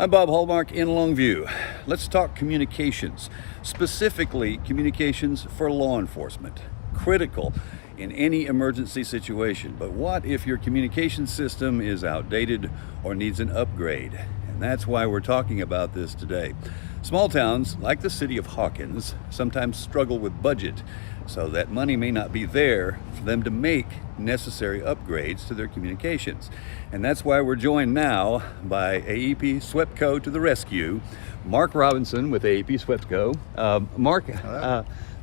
I'm Bob Hallmark in Longview. Let's talk communications, specifically communications for law enforcement. Critical in any emergency situation. But what if your communication system is outdated or needs an upgrade? And that's why we're talking about this today. Small towns, like the City of Hawkins, sometimes struggle with budget, so that money may not be there for them to make necessary upgrades to their communications. And that's why we're joined now by AEP SWEPCO to the rescue, Mark Robinson with AEP SWEPCO. Mark,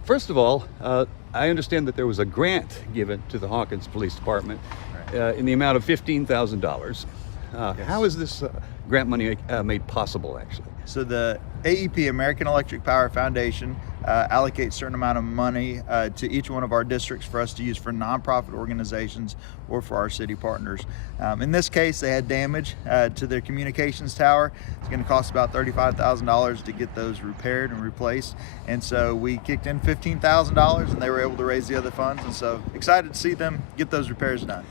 first of all, I understand that there was a grant given to the Hawkins Police Department in the amount of $15,000. Yes. How is this grant money made possible, actually? So the AEP, American Electric Power Foundation, allocates a certain amount of money to each one of our districts for us to use for nonprofit organizations or for our city partners. In this case, they had damage to their communications tower. It's going to cost about $35,000 to get those repaired and replaced. And so we kicked in $15,000 and they were able to raise the other funds. And so excited to see them get those repairs done.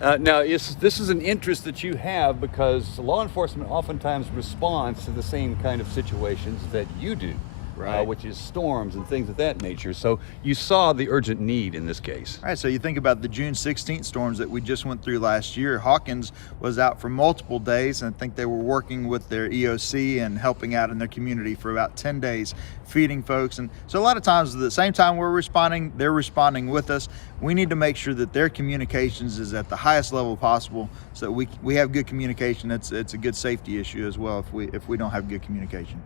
Now, this is an interest that you have because law enforcement oftentimes responds to the same kind of situations that you do, Right. Which is storms and things of that nature. So you saw the urgent need in this case. All right, so you think about the June 16th storms that we just went through last year. Hawkins was out for multiple days, and I think they were working with their EOC and helping out in their community for about 10 days, feeding folks. And so a lot of times at the same time we're responding, they're responding with us. We need to make sure that their communications is at the highest level possible so that we have good communication. It's a good safety issue as well if we don't have good communication.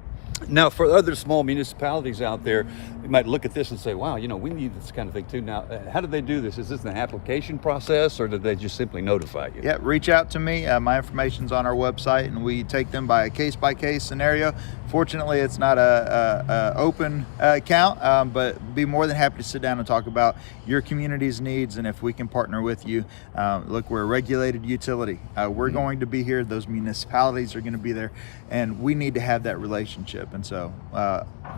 Now, for other small municipalities out there, you might look at this and say, wow, we need this kind of thing too. Now, how do they do this? Is this an application process or do they just simply notify you? Yeah, reach out to me. My information's on our website and we take them by a case-by-case scenario. Fortunately, it's not a open account, but be more than happy to sit down and talk about your community's needs and if we can partner with you. Look, we're a regulated utility. We're going to be here. Those municipalities are going to be there, and we need to have that relationship. And so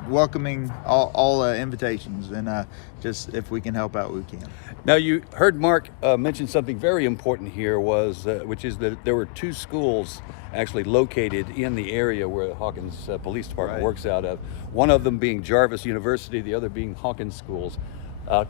welcoming all invitations, and just if we can help out, we can. Now, you heard Mark mention something very important here, which is that there were two schools actually located in the area where the Hawkins Police Department works out of. One of them being Jarvis University, the other being Hawkins Schools.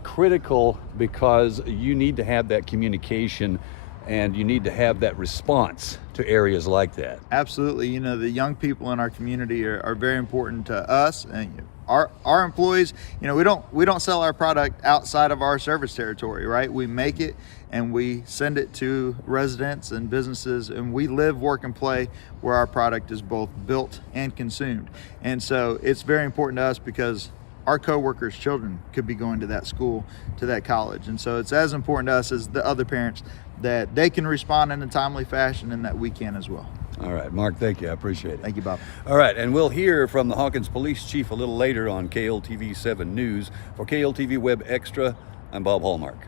Critical because you need to have that communication and you need to have that response to areas like that. Absolutely. The young people in our community are very important to us, and our employees. We don't sell our product outside of our service territory, right? We make it and we send it to residents and businesses, and we live, work, and play where our product is both built and consumed. And so it's very important to us because our co-workers' children could be going to that school, to that college. And so it's as important to us as the other parents that they can respond in a timely fashion and that we can as well. All right, Mark, thank you. I appreciate it. Thank you, Bob. All right, and we'll hear from the Hawkins Police Chief a little later on KLTV 7 News. For KLTV Web Extra, I'm Bob Hallmark.